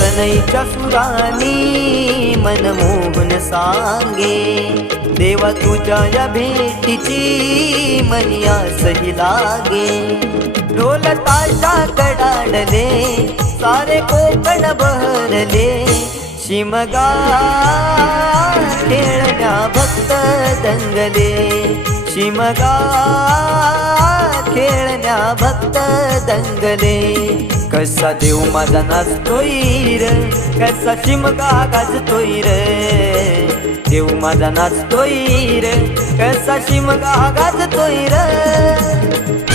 सनईच्या सुरानी मनमोहन सांगे, देवा तुझ्या या भेटीची मनी आसही लागे. ढोल ताशा कडाडले सारे कोकण बहरले, शिमगा खेळण्या भक्त दंगले, शिमगा खेळण्या भक्त दंगले. कसा देव माझा नाचतोय र, कसा शिमगा गाजतोय र, देव माझा नाचतोय र, कसा शिमगा गाजतोय र.